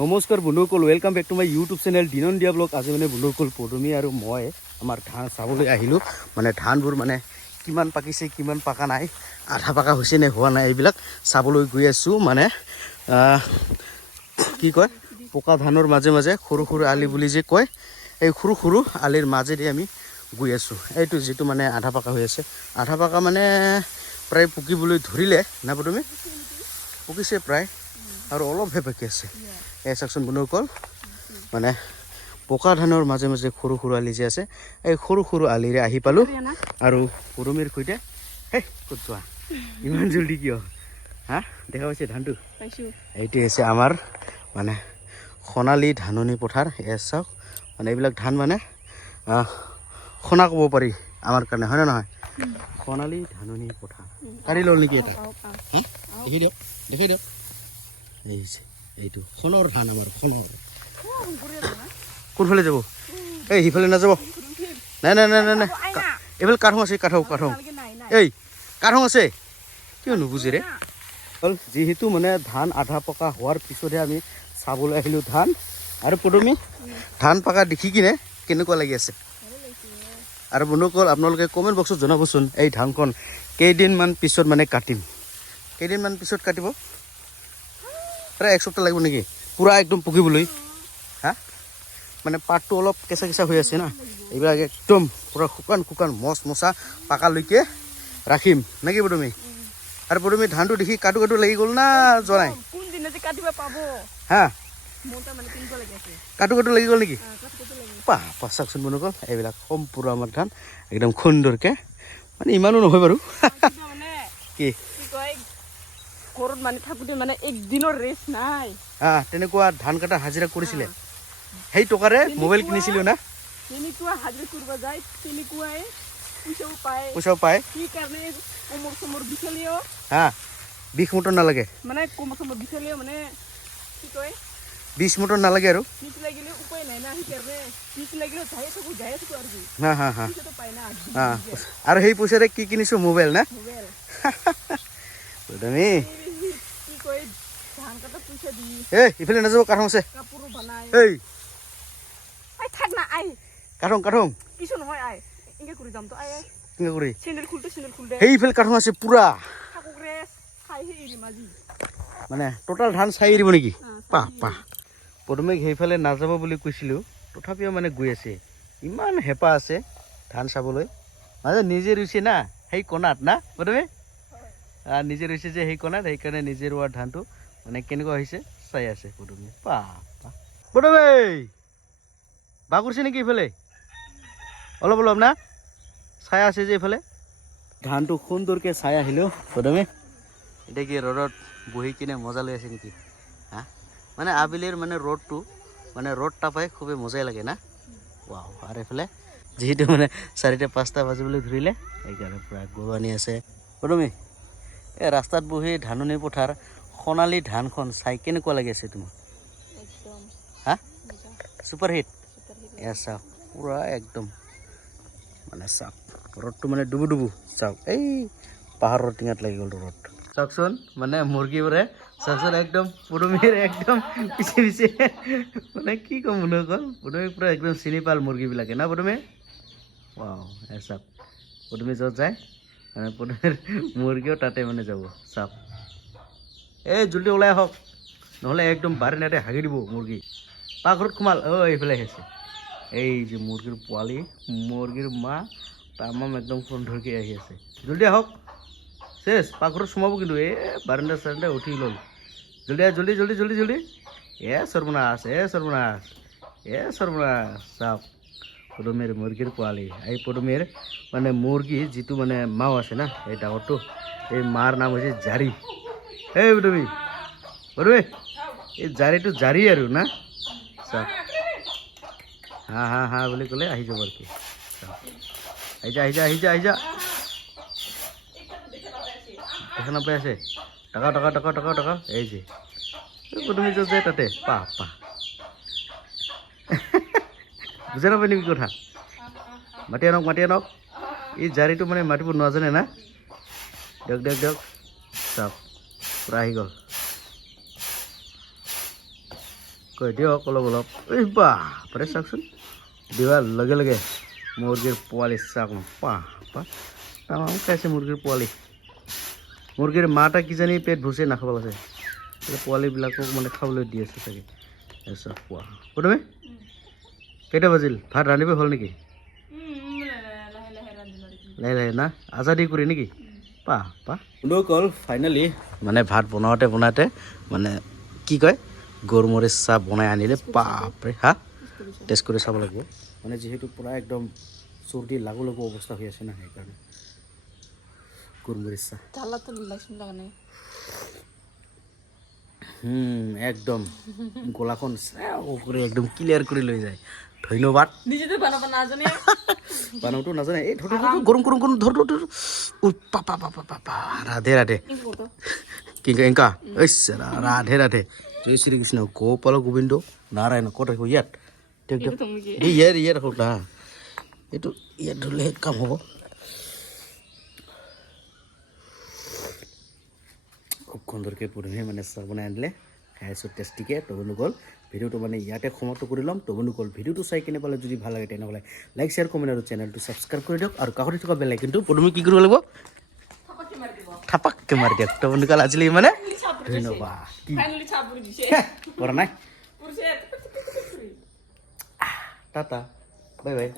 নমস্কাৰ বন্ধুসকল welcome back to my YouTube channel দিনন দিয়া ব্লগ আজি মানে বন্ধুসকল পদুমী আৰু মই আমাৰ ধান চাবলৈ আহিলোঁ। মানে ধানবোৰ মানে কিমান পাকিছে, কিমান পাকা নাই, আধা পাকা হৈছে নে হোৱা নাই এইবিলাক চাবলৈ গৈ আছোঁ। মানে কি কয়, পকা ধানৰ মাজে মাজে সৰু সৰু আলি বুলি যে কয়, এই সৰু সৰু আলিৰ মাজেদি আমি গৈ আছোঁ। এইটো যিটো মানে আধা পাকা হৈ আছে। আধা পাকা মানে প্ৰায় পকিবলৈ ধৰিলে, না পদুমী? পকিছে প্ৰায়, আৰু অলপহে বাকী আছে। এই চাওকচোন বন্ধুসকল মানে পকা ধানৰ মাজে মাজে সৰু সৰু আলি যে আছে এই সৰু সৰু আলিৰে আহি পালোঁ আৰু পদুমীৰ সৈতে ক'ত যোৱা? ইমান জল্দি কিয়? হা দেখা পাইছে ধানটো? এইটো হৈছে আমাৰ মানে সোণালী ধাননি পথাৰ এয়া চাওক মানে এইবিলাক ধান মানে সোণা ক'ব পাৰি আমাৰ কাৰণে হয়নে নহয়? সোণালী ধাননি পথাৰ। কাঢ়ি ল'ল নেকি এটা? দেখি দিয়ক দেখি দিয়ক। এই হৈছে এইটো। সোণৰ ধান আমাৰ সোণৰ। কোনফালে যাব? এই সিফালে নাযাব। নাই নাই নাই নাই নাই। এইফালে কাঠো আছে কাঠো কাঠো এই কাঠো আছে। কিয় নুবুজে ৰে? হ'ল যিহেতু মানে ধান আধা পকা হোৱাৰ পিছতহে আমি চাবলৈ আহিলোঁ ধান। আৰু পদুমী? ধান পকা দেখি কিনে কেনেকুৱা লাগি আছে? আৰু বন্ধুসকল আপোনালোকে কমেণ্ট বক্সত জনাবচোন এই ধানখন কেইদিনমান পিছত মানে কাটিম। কেইদিনমান পিছত কাটিব? প্ৰায় এক সপ্তাহ লাগিব নেকি? পূৰা একদম পকিবলৈ। হা মানে পাতটো অলপ কেঁচা কেঁচা হৈ আছে না? এইবিলাক একদম পূৰা শুকান শুকান মচ মচা পাকালৈকে ৰাখিম। নে কি পদুমী? আৰু পদুমী ধানটো দেখি কাটো কাটো লাগি গ'ল না যোৱা নাই হা? কাটো কাটো লাগি গ'ল নেকি? আহ, কাটিব লাগে পা পা চাওকচোন বন্ধুসকল এইবিলাক সম্পূৰ্ণ আমাৰ ধান একদম সুন্দৰকৈ। মানে ইমানো নহয় বাৰু। মানে? কি? ঘৰত মানে থাকোঁতে মানে একদিনৰ ৰেষ্ট নাই। হা তেনেকুৱা ধান কটা হাজিৰা কৰিছিলে। সেই টকাৰে মোবাইল কিনিছিলোঁ না? তেনেকুৱা হাজিৰা কৰিব যায় তেনেকুৱাই পইচাও পায়। পইচাও পায়। সেইকাৰণে কোমৰ চমৰ বিচালিও। হা বিশ মুঠৰ নালাগে। মানে কোমৰ চমৰ বিচালিও মানে কি কয়? বিশ মুঠৰ নালাগে আৰু। নিচ লাগিলে উপায় নাই না সেইকাৰণে নিচ লাগিলেও যাই থাকো যাই থাকো আৰু হা হা হা। পইচাটো পায় না হা আৰু সেই পইচাৰে কি কিনিছোঁ? মোবাইল না? মোবাইল তুমি কি কয় ধান কাটা পইচা দি এই, ইফালে নাযাব, কাঠং আছে। কাপোৰো বনাই এই। আই না কাঠং কাঠং। কিছু নহয় আই এনেকে কৰি। যাম তো আই আই কেনেকৈ কৰি চেণ্ডেল খুলতে চেণ্ডেল খুলতে সেই ইফালে কাঠং আছে পূৰা। থাকক ৰে চাইহে এৰিম আজি মানে টোটাল ধান চাই দিব নেকি? পাহ। পাহ পদুমে সেইফালে নাযাব বুলি কৈছিলোঁ। তথাপিও মানে গৈ আছে। ইমান হেঁপাহ আছে ধান চাবলৈ। মাজে নিজে ৰুইছে না, সেই কণাত, না পদুমে আহ, নিজে ৰুইছে যে সেই কণাত সেইকাৰণে নিজে ৰোৱা ধানটো মানে কেনেকুৱা হৈছে চাই আছে পদুমে। পাহ পদুমে! বা কৰিছে নেকি ইফালে অলপ অলপ না? চাই আছে যে এইফালে। ধানটো সুন্দৰকৈ চাই আহিলোঁ পদুমে। এতিয়া কি ৰ'দত বহি কিনে মজা লৈ আছে নেকি? হা? মানে আবেলিৰ মানে ৰ'দটো মানে ৰ'দ তাপাই খুবেই মজাই লাগে না? ৱাও আৰু এইফালে যিহেতু মানে চাৰিটা পাঁচটা বাজিবলৈ ধৰিলে সেইকাৰণে পূৰা গৰু আনি আছে। পদুমী এই ৰাস্তাত বহি ধাননি পথাৰ সোণালী ধানখন চাই কেনেকুৱা লাগি আছে তোমাৰ? হা? মজা ছুপাৰ হিট চুপাৰ হিট এয়া চাওক পূৰা একদম। মানে চাওক ৰ'দটো মানে ডুবু ডুবু চাওক এই পাহাৰৰ টিঙাত লাগি গ'ল ৰ'দ। চাওকচোন মানে মুৰ্গীবোৰে চাওকচোন একদম পদুমীৰ একদম পিছে পিছে মানে কি ক'ম বন্ধুসকল পদুমী পূৰা একদম চিনি পাল মুৰ্গীবিলাকে না পদুমী ৱাও এয়া চাওক পদুমী য'ত যায় মানে পদুমীৰ মুৰ্গীও তাতে মানে যাব চাওক এই জলদি ওলাই আহক। নহ'লে একদম বাৰেণ্ডাতে হাগি দিব মুৰ্গী। পাকঘৰত সোমাল। অ' এইফালে আহিছে এই যে মুৰ্গীৰ পোৱালি, মুৰ্গীৰ মা, তামাম একদম সুন্দৰকৈ আহি আছে। জলদি আহক। শেষ, পাকঘৰত সোমাব কিন্তু। এই বাৰাণ্ডা চাৰাণ্ডা উঠি ল'ল জলদি আহ, জলদি জলদি জলদি জলদি। এ, সৰ্বনাশ এ সৰ্বনাশ এ, সৰ্বনাশ চাওক পদুমীৰ মুৰ্গীৰ পোৱালি। এই পদুমীৰ মানে মুৰ্গী যিটো মানে মাও আছে না, এই ডাঙৰটো, এই মাৰ নাম হৈছে জাৰি। এই পদুমী পদুমী, এই জাৰিটো জাৰি আৰু না? চাওক হা হা হা বুলি ক'লে আহি যাব আৰু কি আহি যা আহি যা আহি যা আহি যা। দেখা নাপাই আছে। টকা টকা টকা টকা টকা, এই যে। য'ত যায় তাতে। পা পা। বুজা নাপায় নেকি কথা? মাতি আনক মাতি আনক। এই জাৰিটো মানে মাতিব নাজানে না? দিয়ক দিয়ক দিয়ক। চাওক, পূৰা আহি গ'ল। কৈ দিয়ক অলপ অলপ। এই বাপৰে, চাওকচোন। দিয়াৰ লগে লগে মুৰ্গীৰ পোৱালি চাওক। পাহ পাহ তামাম খাইছে মুৰ্গীৰ পোৱালি। মুৰ্গীৰ মাটা কিজানি পেট ভুচি নাখাব এই পোৱালিবিলাকক মানে খাবলৈ দি আছে চাগে। চাওক, পোৱা। প্ৰথমে কেইটা বাজিল? ভাত ৰান্ধিব হ'ল নেকি? লাহে লাহে না? আজাদি কৰি নেকি? পা পা। কল ফাইনেলি মানে ভাত বনাওঁতে বনাওঁতে মানে কি কয়? গৰমৰিচ চাহ বনাই আনিলে বাপৰে হা? টেষ্ট কৰি চাব লাগিব। মানে যিহেতু পূৰা একদম চৰ্দি লাগু লাগু অৱস্থা হৈ আছে না সেইকাৰণে। গৰমৰিচ চাহ। হুম, একদম। গলাখন একদম ক্লিয়াৰ কৰি লৈ যায়। ধন্যবাদ নিজেতো বানাব নাজানে। বানাওটো নাজানে। এই ধৰ ধৰ, ধৰ, গৰম গৰম গৰম ধৰ ধৰ ধৰ উই, পা পা পা পা পা পা। ৰাধে ৰাধে। কি কয় এংকা ইছ ৰা- ৰাধে ৰাধে। জয় শ্ৰীকৃষ্ণ। গোপাল গোবিন্দ। নাৰায়ণ। ক'ত ৰাখিব ইয়াত? দিয়ক দিয়ক। এই ইয়াত ইয়াত ৰাখক না এইটো ইয়াত ধৰিলে কাম হ'ব। খুব সুন্দৰকৈ পঢ়িহে মানে চাহ বনাই আনিলে। খাই আছোঁ টেষ্টিকৈ তবনু গ'ল ভিডিঅ'টো মানে ইয়াতে সমাপ্ত কৰি ল'ম। তবনু গ'ল ভিডিঅ'টো চাই কেনে পালে যদি ভালো লাগে তেনেহ'লে লাইক শ্বেয়াৰ কমেণ্ট আৰু চেনেলটো ছাবস্ক্ৰাইব কৰি দিয়ক। আৰু কাষতে থকা বেল আইকনটো পদুমি কি কৰিব লাগিব? থাপাককৈ মাৰি দিয়ক। তবনু আজিলৈ মানে ধন্যবাদ। কি? কৰা নাই? টাটা। Bye bye